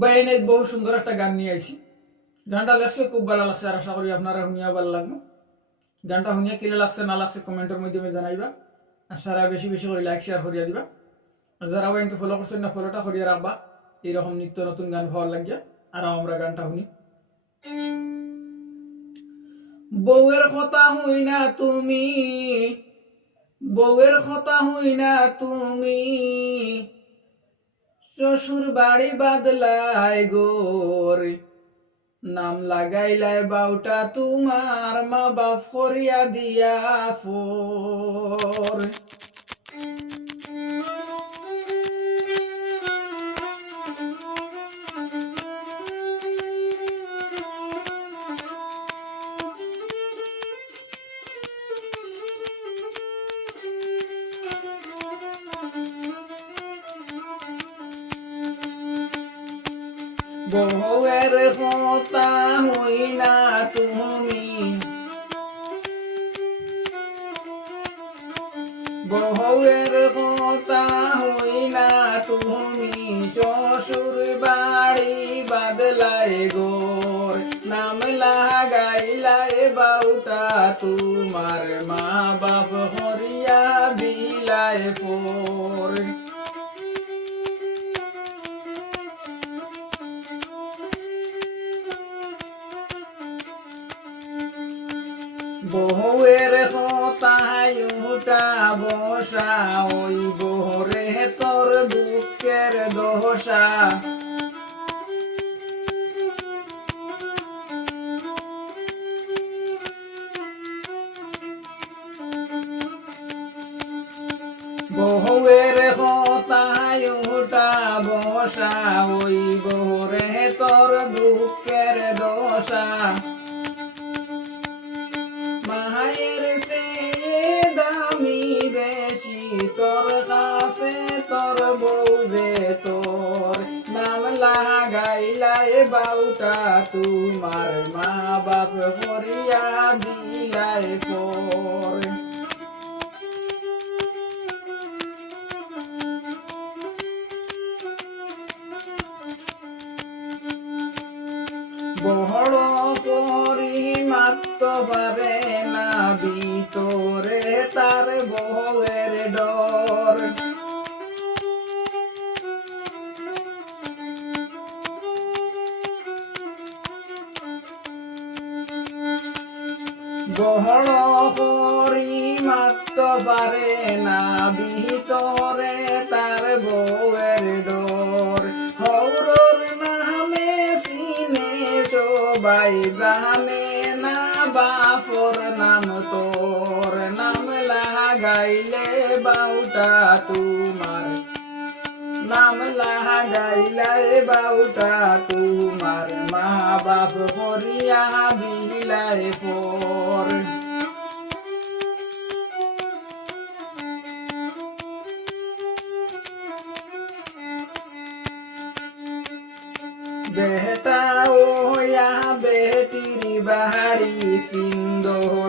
বাইনে বহু সুন্দর একটা গান নিয়ে আইছি। গানটা লাগছে খুব ভালো লাগছে, আর আশা করি আপনারা শুনিয়া ভালো লাগবে। গানটা শুনিয়া কিলে লাগছে না লাগছে কমেন্টের মাধ্যমে জানাইবা। আর সারা বেশি বেশি করে লাইক শেয়ার করিয়া দিবা। আর যারা কিন্তু ফলো করছেন না, ফলোটা করিয়া রাখবা এইরকম নিত্য নতুন গান ভালো লাগিয়া। আর আমরা গানটা শুনি। বউয়ের কথা হই না তুমি, বউয়ের কথা হই না তুমি, শ্বশুর বাড়ি বাদলাই গোর, নাম লাগাইলাই বাউটা তোমার, মা বাপ করিয়া দিয়া ফোর। বউয়ের কথা হই না তুমি, বউয়ের কথা হই না তুমি, শ্বশুর বাড়ি বাদলাই গোর, নাম লাগাইলাই বাউটা তোমার, মা বাপ হরিয়া দিলাই ফোর। বউয়ের কথায় উঠা বসা, ওই বহরে তোর দুঃখের দশা। বউয়ের কথায় উঠা বসা, ওই বহরে তোর দুঃখের দশা। মায়ের চেয়ে দামি বেশি তোর কাছে তোর বউ যে তোর, নাম লাগাইলাই বাউটা তোমার, মা বাপ করিয়া দিলাই ফোর। বড় করি মাত্র পারে না, ভিতরে তার বউয়ের ডর। বড় করি মাত্র পারে না, ভিতরে তার বউয়ের ডর। হৌরর নামে সিনে সবাই জানে না, বাপর নাম তোর, নাম লাগাইলে বাউটা তোমার, নাম লাগাইলাই বাউটা তোমার, মা বাপ করিয়া দিলাই ফোর। বেটা ওয়া বেটির বাড়ি, পিন্দ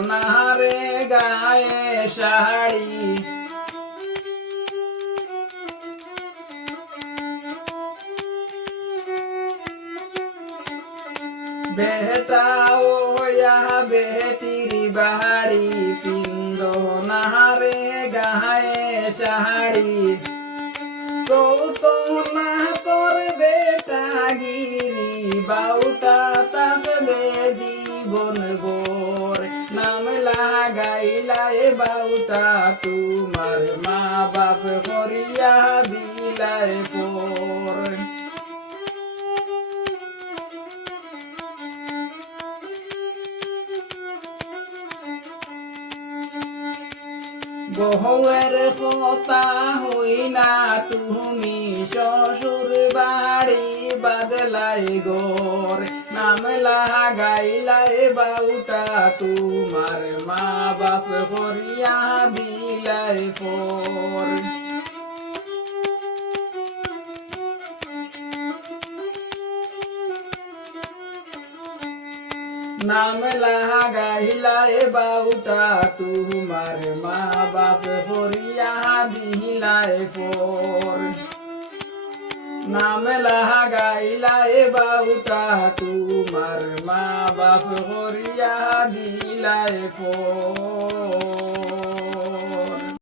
নারে গায়ে শাড়ি। বেটা ওয়া বেটির বাড়ি, পিন্দ নারে গায়ে শাড়ি। চৌত না তোর বেটা গিরি, বাউটা থাকবে জীবন ভোর, নাম লাগাইলাই বাউটা তোমার, মা বাপ করিয়া দিলাই ফোর। বউয়ের কথা হই না তুমি, শ্বশুর বাড়ি বাদলাই গোর, নাম লাগাইলাই বাউটা তোমার, মা বাপ করিয়া দিলাই ফোর। নাম লাগাইলাই বাউটা তোমার, মা বাপ হরিয়া দিলাই ফোর। নামেলা গাইলা এ বাউটা তোমার মা বাপ হরিয়া দিলা এ